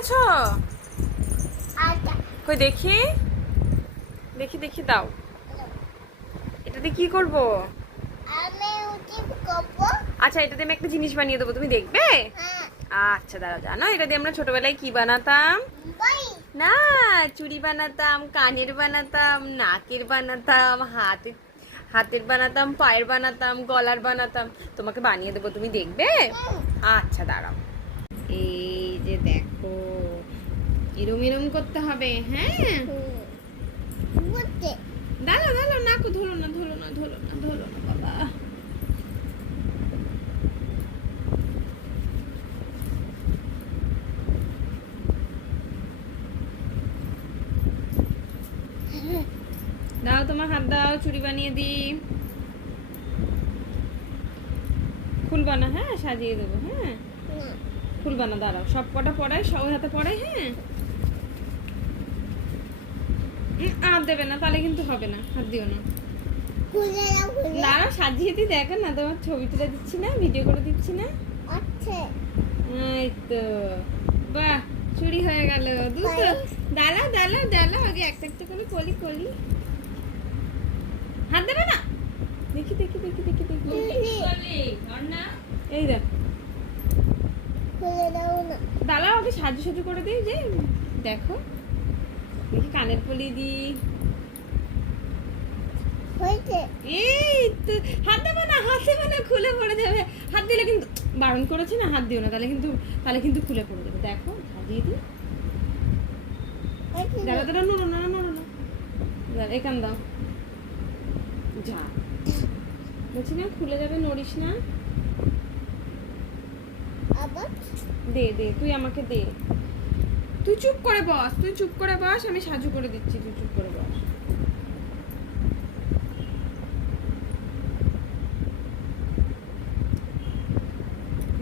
আছো? কই দেখি? দেখি দেখি, দাও। এটাতে কি করব? আচ্ছা এটাতে আমি একটা জিনিস বানিয়ে দেবো, তুমি দেখবে? আচ্ছা দাঁড়াও, জানো? এটা দিয়ে আমরা ছোটবেলায় কি বানাতাম? না, চুড়ি বানাতাম, কানের বানাতাম, নাকের বানাতাম হাতের হাতের বানাতাম, পায়ের বানাতাম, গলার বানাতাম। তোমাকে বানিয়ে দেবো, তুমি দেখবে? আচ্ছা দাঁড়াও। এই দেখো এরম এরম করতে হবে হ্যাঁ? দাঁড়াও দাঁড়াও নাকু ধরো না ধরো না ধরো না ধরো না বাবা। দাও তোমার হাত দাও চুড়ি বানিয়ে দি ফুল বানা হ্যাঁ? সাজিয়ে দেবো হ্যাঁ? ফুল বানা দাঁড়াও। সব কটা পড়াই সবাই হাতে পড়াই হ্যাঁ? আর দেবে না তাহলে কিন্তু হবে না হাত দিও না। দাঁড়াও সাজিয়ে দি দেখো না তোমার ছবি তুলে দিচ্ছি না ভিডিও করে দিচ্ছি না? আচ্ছা। এই তো বাহ চুরি হয়ে গেল দুটো। দাঁড়াও দাঁড়াও দাঁড়াও আগে একটা একটা করে কলি কলি। হাত দেবে না? দেখি দেখি দেখি দেখি দেখি। এই দেখ। না আগে সাজু সাজু করে দিই যে দেখো দেখি কানের পলি দি এই তো হাত দেবে না হাত দেবে না খুলে পড়ে যাবে। হাত দিলে কিন্তু বারণ করেছি না হাত দিও না তাহলে কিন্তু তাহলে কিন্তু খুলে পড়ে যাবে। দেখো সাজিয়ে দিই। দাঁড়া দাঁড়া নড়ো না নড়ো না দাঁড়া এখান দাও। যা। বলছি না খুলে যাবে নড়িস না। আবার? দে দে, তুই আমাকে দে। তুই চুপ করে বস, তুই চুপ করে বস, আমি সাজু করে দিচ্ছি, তুই চুপ করে বস।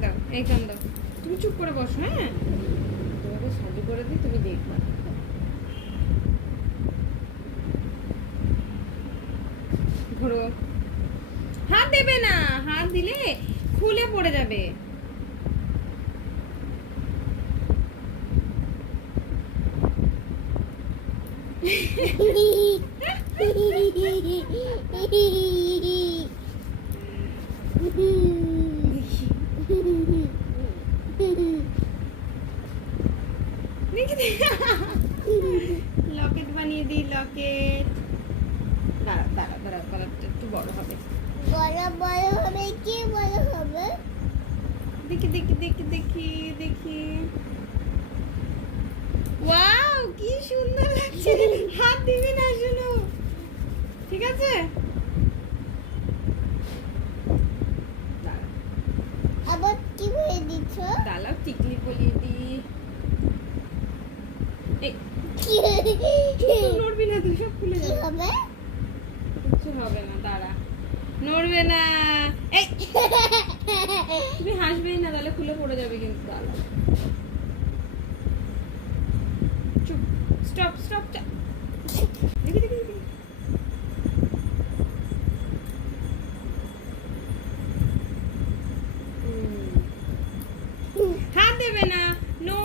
দাও এইখান দাও। তুমি চুপ করে বসো হ্যাঁ? তোমাকে সাজু করে দিই, তুমি দেখবা। ঘোরো। হাত দেবে না, হাত দিলে খুলে পড়ে যাবে। লকেট বানিয়ে দিই লকেট দাঁড়া দাঁড়া দাঁড়া কালারটা একটু বড় হবে। বড় বড় হবে কি বড় হবে? দেখি দেখি দেখি দেখি দেখি। ওয়াও কি সুন্দর লাগছে হাত দিবি না শুনো। ঠিক আছে? আবার কি করে দিচ্ছ? দাঁড়াও টিকলি পলিয়ে দি। এই কি তুই নড়বি না তুই সব খুলে যাবে হবে? কিছু হবে না দাঁড়া। নড়বে না। এই তুমি হাসবেই না তাহলে খুলে পড়ে যাবে কিন্তু দাঁড়া চুপ। স্টপ স্টপ দেখি দেখি দেখি হাত দেবে না নো।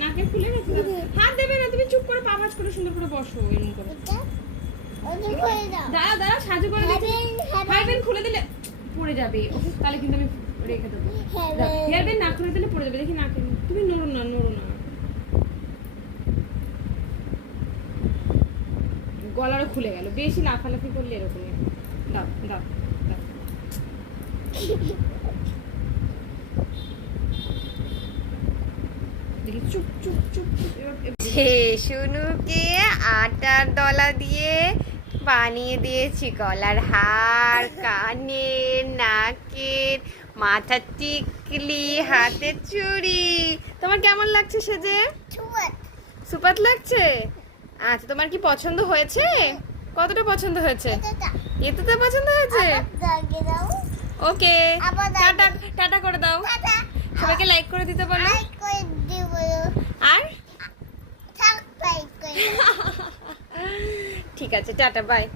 নাকে গেছে হাত দেবে না তুমি চুপ করে পা ভাঁজ করে সুন্দর করে বসো এরকম করে। দাঁড়া দাঁড়া সাজু করে ব্যান্ড খুলে দিলে পড়ে যাবে। তাহলে কিন্তু আমি রেখে দেবো। Heaven. হেয়ার না খুলে দিলে পড়ে যাবে। দেখি না তুমি নড়ো না নড়ো না গলারও খুলে গেল। বেশি লাফালাফি করলে এরকমই দাও দাও আটার দলা দিয়ে বানিয়ে দিয়েছি গলার হার কানের নাকের মাথার টিকলি হাতের চুড়ি। তোমার কেমন লাগছে সেজে? সুপার লাগছে? আচ্ছা তোমার কি পছন্দ হয়েছে? কতটা পছন্দ হয়েছে? এতটা। পছন্দ হয়েছে? দাও। ওকে। টাটা টাটা করে দাও। সবাইকে লাইক করে দিতে বলো। লাইক করে দিব। আর? ঠিক আছে টাটা বাই